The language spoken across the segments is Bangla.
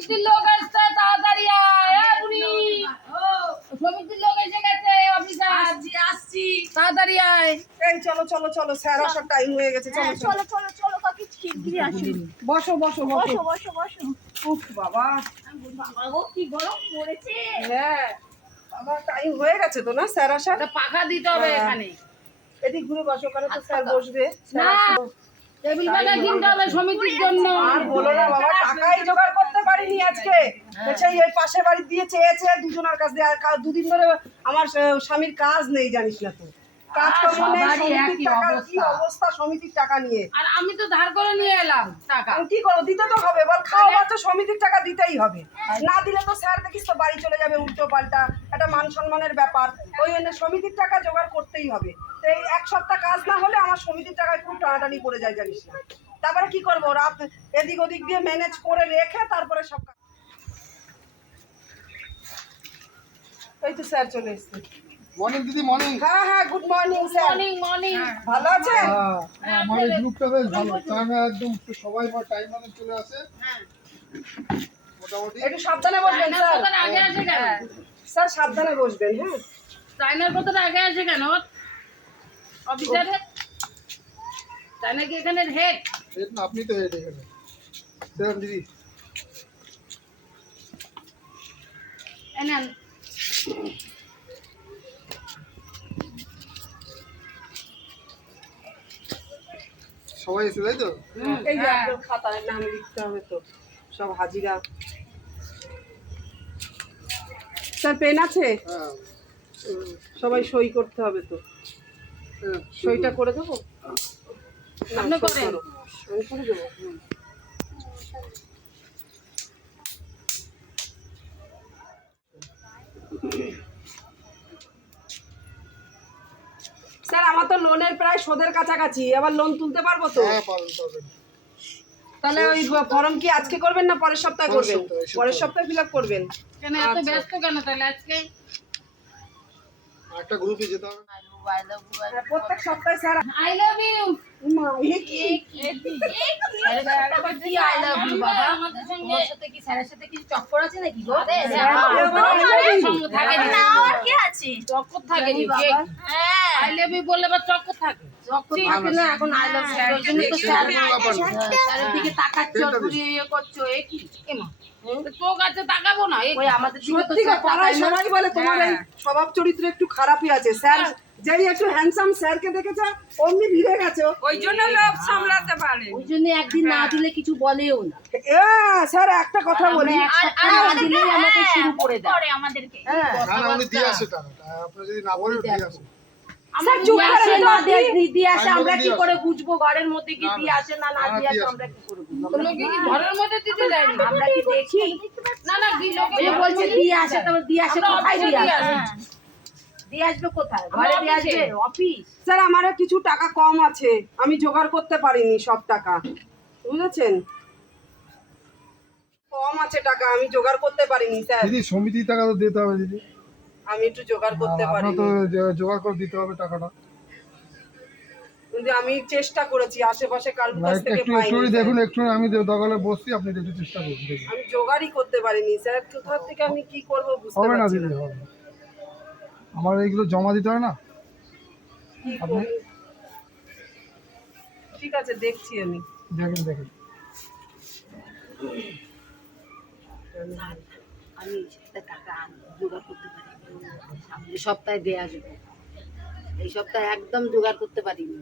সমিতির লোক এসছে তাড়াতাড়ি আয়। বুড়ি। সমিতির লোক এসে গেছে অফিসার আসছি আসছি। তাড়াতাড়ি আয়। এই চলো চলো চলো স্যার আসার টাইম হয়ে গেছে চলো চলো। চলো চলো চলো কাকি শিগগিরই আসুন। বসো বসো বসো। বসো বসো বসো। উফ বাবা। বাবা গো কি গরম পড়েছে। হ্যাঁ বাবা টাইম হয়ে গেছে তো না স্যার আসার? পাখা দিতে হবে হ্যাঁ। এখানে। এদিক ঘুরে বসো ওখানে তো স্যার বসবে। স্যার না। টেবিল ব্যাগা কিনতে হবে সমিতির জন্য। আর বলো না বাবা টাকাই জোগাড় করতে পারিনি আজকে। সেই ওই পাশের বাড়ি দিয়ে চেয়েছে দুজনের কাছ দিয়ে আর দুদিন ধরে আমার স্বামীর কাজ নেই জানিস না তো। কাজ কি অবস্থা। সমিতির টাকা নিয়ে? আর আমি তো ধার করে নিয়ে এলাম টাকা। আমি কি করব দিতে তো হবে বল খাওয়া তো সমিতির টাকা দিতেই হবে। না দিলে তো স্যার দেখিস তো বাড়ি চলে যাবে উল্টো পাল্টা। একটা মান সম্মানের ব্যাপার। ওই জন্য সমিতির টাকা জোগাড় করতেই হবে। তো এই এক সপ্তাহ কাজ না হলে আমার সমিতির টাকায় খুব টানাটানি পড়ে যায় জানিস না। তারপরে কি করব? রাত এদিক ওদিক দিয়ে ম্যানেজ করে রেখে তারপরে সব কাজ। এই তো স্যার চলে এসছে। মর্নিং দিদি মর্নিং হ্যাঁ হ্যাঁ good morning sir morning morning ভালো আছেন আমার গ্রুপটা বেশ ভালো। টাইমে একদম সবাই টাইম চলে আসে। মোটামুটি। একটু সাবধানে বসবেন স্যার। আগে আসে স্যার সাবধানে বসবেন হ্যাঁ। চাইনার কথাটা আগে আসে কেন? অফিসার চাইনা কি এখানে হেড হেড না আপনি তো হেড এখানে। দেখুন দিদি। এনেন সবাই এসে তাই তো? এই যে হ্যাঁ। খাতায় নাম লিখতে হবে তো। সব হাজিরা। স্যার পেন আছে? হ্যাঁ। সবাই সই করতে হবে তো। হ্যাঁ, সইটা করে দেবো? আপনি করেন। আমি করে দেবো স্যার আমার তো লোনের প্রায় সোদের কাছাকাছি। আবার লোন তুলতে পারব তো? হ্যাঁ তাহলে ওই ফর্ম কি আজকে করবেন না পরের সপ্তাহে করবেন? পরের সপ্তাহে। সপ্তাহে ফিল আপ করবেন? কেন এত আচ্ছা। ব্যস্ত কেন তাহলে আজকে? একটা গ্রুপে যেতে হবে। হ্যাঁ, প্রত্যেক সপ্তাহে স্যার আই লাভ ইউ মা, এ কি? আমাদের সঙ্গে থাকে না না আর কি আছে? চক্কর থাকে নি হ্যাঁ। আই লাভ ইউ বললে বা চক্কর থাকে। চক্কর থাকে না এখন আই লাভ ইউ জন্য তো স্যার স্যারের দিকে তাকাচ্ছ পেনটা ঘুরিয়ে ইয়ে করছ এ কি? এমা তোর কাছে তাকাবো না এ আমাদের সত্যি পাড়ায় সবাই বলে তোমার এই স্বভাব চরিত্র একটু খারাপই আছে। স্যার যেই একটু হ্যান্ডসাম স্যারকে দেখেছে অমনি ভিড়ে গেছে। ওই জন্য লোক সামলাতে পারে। ওই জন্য একদিন না দিলে কিছু বলেও না। এ স্যার একটা কথা বলি। সপ্তাহ আমাকে শুরু করে দেয়। আমাদেরকে। হ্যাঁ। না না উনি দিয়ে আসে টাকাটা আপনি যদি না বলেন দিয়ে আসে। স্যার চুপ করে না আপনি- দিয়ে- দিয়ে আসে আমরা কি করে বুঝব? ঘরের মধ্যে কি দিয়ে আসে না না না, না, দিয়ে আসে আমরা কি করে বুঝব কি ঘরের মধ্যে দিতে দেয়নি আমরা কি দেখি? না না কি লোকে বলছে দিয়ে আসে তারপর দিয়ে আসে কোথায় দিয়ে দিয়ে আসে। দিয়ে আসবে কোথায়? ঘরে দিয়ে আসবে? অফিস? স্যার আমারও কিছু টাকা কম আছে। আমি জোগাড় করতে পারিনি সব টাকা। বুঝেছেন? কম আছে টাকা আমি জোগাড় করতে পারিনি স্যার। দিদি সমিতির টাকা তো দিতে হবে দিদি। আমি একটু জোগাড় করতে পারিনি। তো জোগাড় করে দিতে হবে টাকাটা। কিন্তু আমি চেষ্টা করেছি আশেপাশে কার কাছ থেকে একটু পাইনি একটু দেখুন একটু আমি দগালে বসছি আপনি একটু চেষ্টা করুন আমি জোগাড়ই করতে পারিনি স্যার কোথা থেকে আমি কি করব বুঝতে না পারছি দিদি না। হবে আমার এইগুলো জমা দিতে হয় না? আপনি- ঠিক আছে দেখছি আমি। দেখেন দেখেন। আমি সেটা টাকা জোগাড় করতে পারি সামনে সপ্তাহে দিয়ে আসব এই সপ্তাহে একদম জোগাড় করতে পারিনি।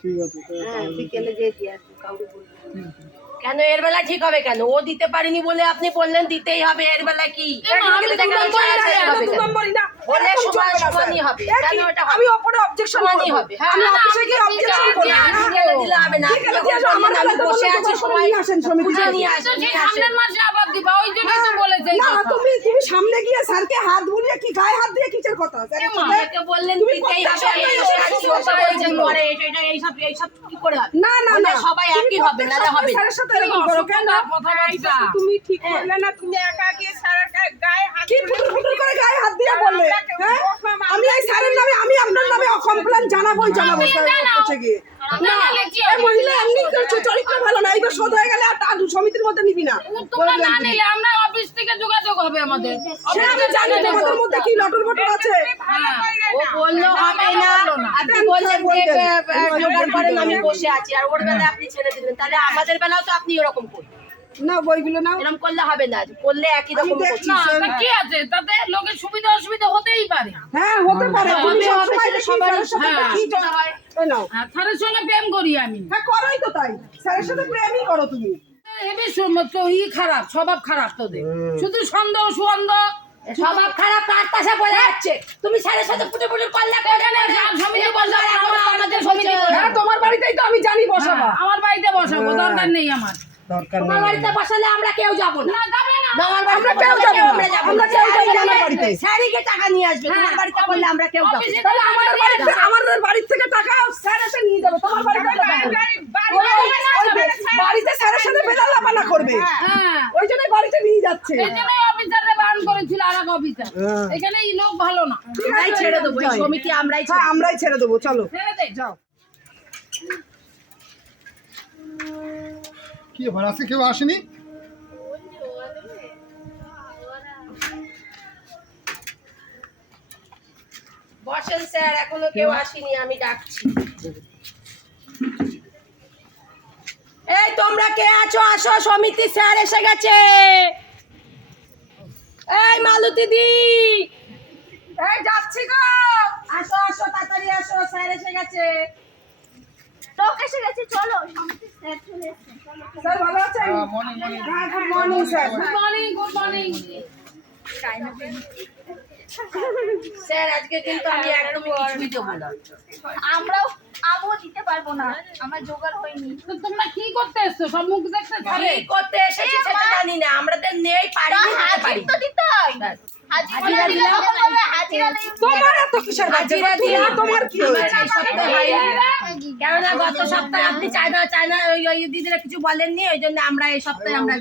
ঠিক আছে হ্যাঁ বিকেলে যে দিয়ে আসব কাউকে বলব না। ঠিক আছে। কেন? এর বেলা ঠিক হবে কেন? ও দিতে পারিনি বলে আপনি বললেন দিতেই হবে এর বেলা কি? বলে না, সমানই হবে। কেন? এটা আমি ওপরে অবজেকশন করব। হবে, হ্যাঁ। আমি অফিসে গিয়ে অবজেকশন করব। না দিলে হবে না। আমি বসে আছি সময় আসেন সমিতি নিয়ে আসেন সামনের মাসে আবার দিবা ওই জন্যই তো বলে যাই না তুমি তুমি সামনে গিয়ে স্যারকে হাত বুলিয়ে কি গায়ে হাত দিয়ে কিচের কথা? স্যারের না না না। সবাই একই হবে প্রত্যেক হবে। না। স্যারের সাথে এরকম করো কেন? কথাবার্তা। তুমি ঠিক করলে না তুমি একা গিয়ে গায়ে হাত কি ফুটুর ফুটুর করে গায়ে হাত দিয়ে বললে? আমি এই স্যারের নামে আমি আপনার নামে কমপ্লেন জানাবোই জানাব গিয়ে না এই মহিলা এমনি করছ, চরিত্র ভালো না এইবার শোধ হয়ে গেলে আর তা সমিতির মধ্যে নিবি না তোমরা না নিলে আমরা অফিস থেকে যোগাযোগ হবে আমাদের সে আমি জানি তোমাদের মধ্যে কি লটর বটর আছে হ্যাঁ ও বলল হবে না আপনি বললেন যে বলতেন। করেন আমি বসে আছি আর ওর বেলা আপনি ছেড়ে দিলেন তাহলে আমাদের বেলাও তো আপনি এরকম করবেন না বইগুলো নাও। এরকম করলে হবে না করলে একই রকম। না কি আছে? তাতে লোকের সুবিধা অসুবিধা হতেই পারে। হ্যাঁ হতে পারে। হবে, হবে, সেটা স্যারের সাথে হ্যাঁ। কি হয় এই নাও। স্যারের সঙ্গে প্রেম করি আমি। হ্যাঁ করোই তো তাই। স্যারের সাথে প্রেমই করো তুমি। হেবি ই খারাপ স্বভাব খারাপ তোদের। শুধু সন্দেহ সুগন্ধ। স্বভাব খারাপ কার পাশে পড়ে যাচ্ছে। তুমি স্যারের সাথে পুটে করলে এখানে আর সমিতি বসে আমাদের সমিতি হ্যাঁ তোমার বাড়িতেই তো আমি জানি বসাবা। আমার বাড়িতে বসাবো দরকার নেই আমার। দরকার তোমার বাড়িতে বসালে আমরা কেউ যাব না। না আমার বাড়িতে আমরা কেউ যাব না। আমরা যাব আমরা না। কেউ যাব না বাড়িতে। স্যারই গিয়ে টাকা নিয়ে আসবে? হ্যাঁ, তোমার বাড়িতে করলে আমরা কেউ যাব তাহলে আমাদের বাড়িতে আমাদের বাড়ির থেকে টাকা স্যার এসে নিয়ে যাবে। তোমার বাড়িতে বাড়িতে স্যারের সাথে বেদাল লাপানা করবে। হ্যাঁ। ওই জন্যই বাড়িতে নিয়ে যাচ্ছে। এই জন্যই অফিসাররা বারণ করেছিল আর এক অফিসার। এখানে এই লোক ভালো না। আমরাই ছেড়ে দেবো আমরাই হ্যাঁ আমরাই ছেড়ে দেবো চলো। ছেড়ে দে। যাও। কি এবার আছে কেউ আসেনি? বসেন স্যার এখনও কেউ? আসেনি আমি ডাকছি। এই তোমরা কে আছো? আসো সমিতি স্যার এসে গেছে। এই মালতী দি। এই যাচ্ছি গো। আসো আসো তাড়াতাড়ি আসো স্যার এসে গেছে। লোক এসে গেছে চলো। স্যার চলে এসেছে চলো স্যার ভালো আছেন? মর্নিং মর্নিং হ্যাঁ good morning sir. Good morning good morning sir আজকে কিন্তু আমি কিছুই দেবো না। আমরাও আমিও দিতে পারব না। আমার জোগাড় হয়নি। তো তোমরা কি করতে এসছো? সব মুখ দেখতে ছাড়ে কি করতে এসেছি সেটা জানি না আমাদের নেই পারি তা দিতে পারি। তো দিতে হয়। তোমার এত কিসের দিয়ে তোমার কি। কেননা গত সপ্তাহে আপনি চায়না চায়না ওই ওই দিদিরা কিছু বলেননি ওই জন্য আমরা এই সপ্তাহে আমরা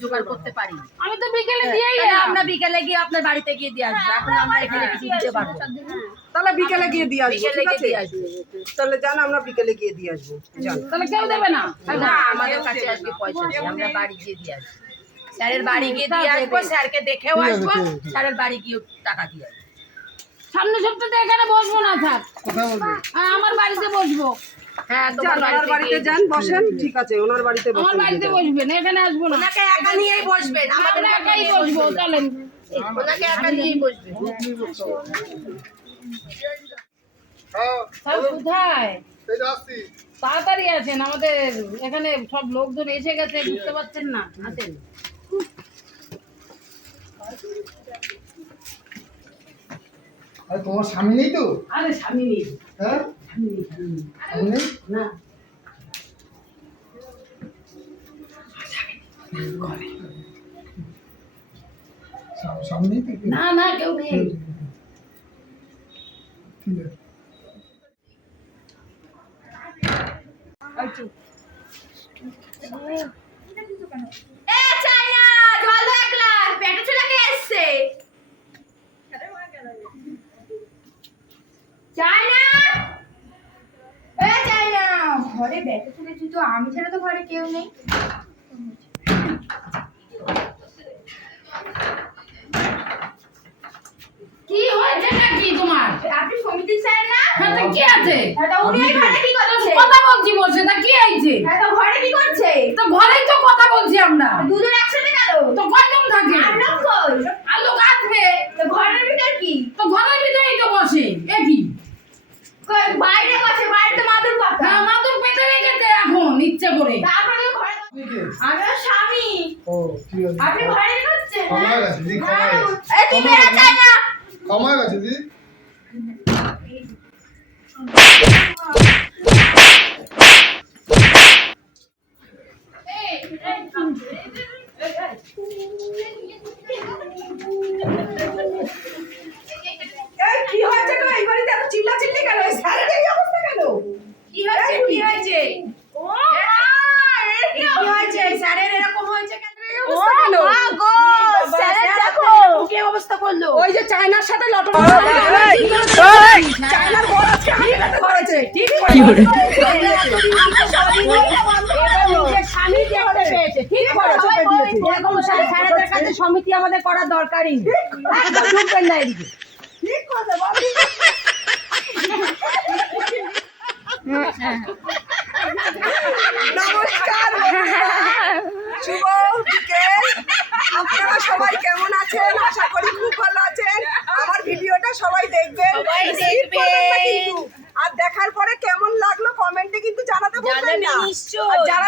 জোগাড় করতে পারি আমি তো বিকেলে তাহলে আমরা বিকেলে গিয়ে আপনার বাড়িতে গিয়ে দিয়ে আসব। এখন আমরা এখানে কিছু দিতে পারব তাহলে বিকেলে গিয়ে দিয়ে আসব ঠিক আছে? তাহলে জান আমরা বিকেলে গিয়ে দিয়ে আসব। তাহলে কেউ দেবে না? না আমাদের কাছে আজকে পয়সা আমরা বাড়ি গিয়ে দিয়ে আসব। স্যারের বাড়ি গিয়ে দিয়ে আসব স্যারকে দেখেও আসব স্যারের বাড়ি গিয়ে টাকা দিয়ে আসব। সামনে সপ্তাহে এখানে বসবো না স্যার। কোথায় হ্যাঁ, আমার বাড়িতে বসবো। হ্যাঁ ওনার বাড়িতে বাড়িতে যান বসেন ঠিক আছে ওনার বাড়িতে আমার বাড়িতে বসবেন এখানে আসব না। ওনাকে একা নিয়েই বসবেন আমাদের একাই বসবো চলেন। ওনাকে একা নিয়েই বসবেন হ্যাঁ কোথায়? তাড়াতাড়ি আছেন আমাদের এখানে সব লোকজন এসে গেছে বুঝতে পারছেন না আছেন আরে তোমার স্বামী নেই তো? আরে স্বামী নেই। হ্যাঁ? স্বামী নেই, স্বামী নেই। না। না না কেউ নেই। ঠিক আছে চাইনা জল দাও এক গ্লাস পেটে চলে কে এসছে এ ঘরে ব্যাটে তো আমি ছাড়া তো ঘরে কেউ নেই। কি হয়েছে নাকি তোমার? আপনি সমিতি স্যার না হ্যাঁ তা কি আছে? হ্যাঁ তো উনি ঘরে কি করছে? কথা বলছি বসে তা কি হয়েছে? হ্যাঁ তো ঘরে কি করছে? তো ঘরেই তো কথা বলছি আমরা। দুজন একসাথে গেল তো কয়জন থাকে আর লোক কই আর লোক আসবে তো ঘরের ভিতর কি তো ঘরের ভিতরেই তো বসে এ কি কই বাইরে বসে বাইরে তো মাদুর পাতা হ্যাঁ মাদুর পেতে রেখেছে এখন ইচ্ছে করে তারপরে ঘরে আমি স্বামী ও আছে আপনি ঘরে কি করছেন ক্ষমা গেছে দিদি ক্ষমা গেছে এই তুই বেরা চাই না ক্ষমা গেছে দিদি এই কি হয়েছে গো এই বাড়িতে এত চিল্লা চিল্লি কেন এই স্যারের এই অবস্থা কেন কি হয়েছে কি হয়েছে ও কি হয়েছে স্যারের এরকম হয়েছে কেন ও মা গো স্যার দেখো কি অবস্থা করল ওই যে চায়নার সাথে লটর নিজের স্বামী দেখতে পেয়েছে। ঠিক করেছে এরকম স্যারেদের কাছে সমিতি আমাদের করার দরকারই নেই। একদম ঢুকবেন না এদিকে। ঠিক কথা নমস্কার শুভ বিকেল। আপনারা সবাই কেমন আছেন? আশা করি খুব ভালো আছেন। আমার ভিডিওটা সবাই দেখবেন। কিন্তু। আর দেখার পরে কেমন লাগল কমেন্টে কিন্তু জানাতে ভুলবেন জানাবেন না নিশ্চয়ই। আর যারা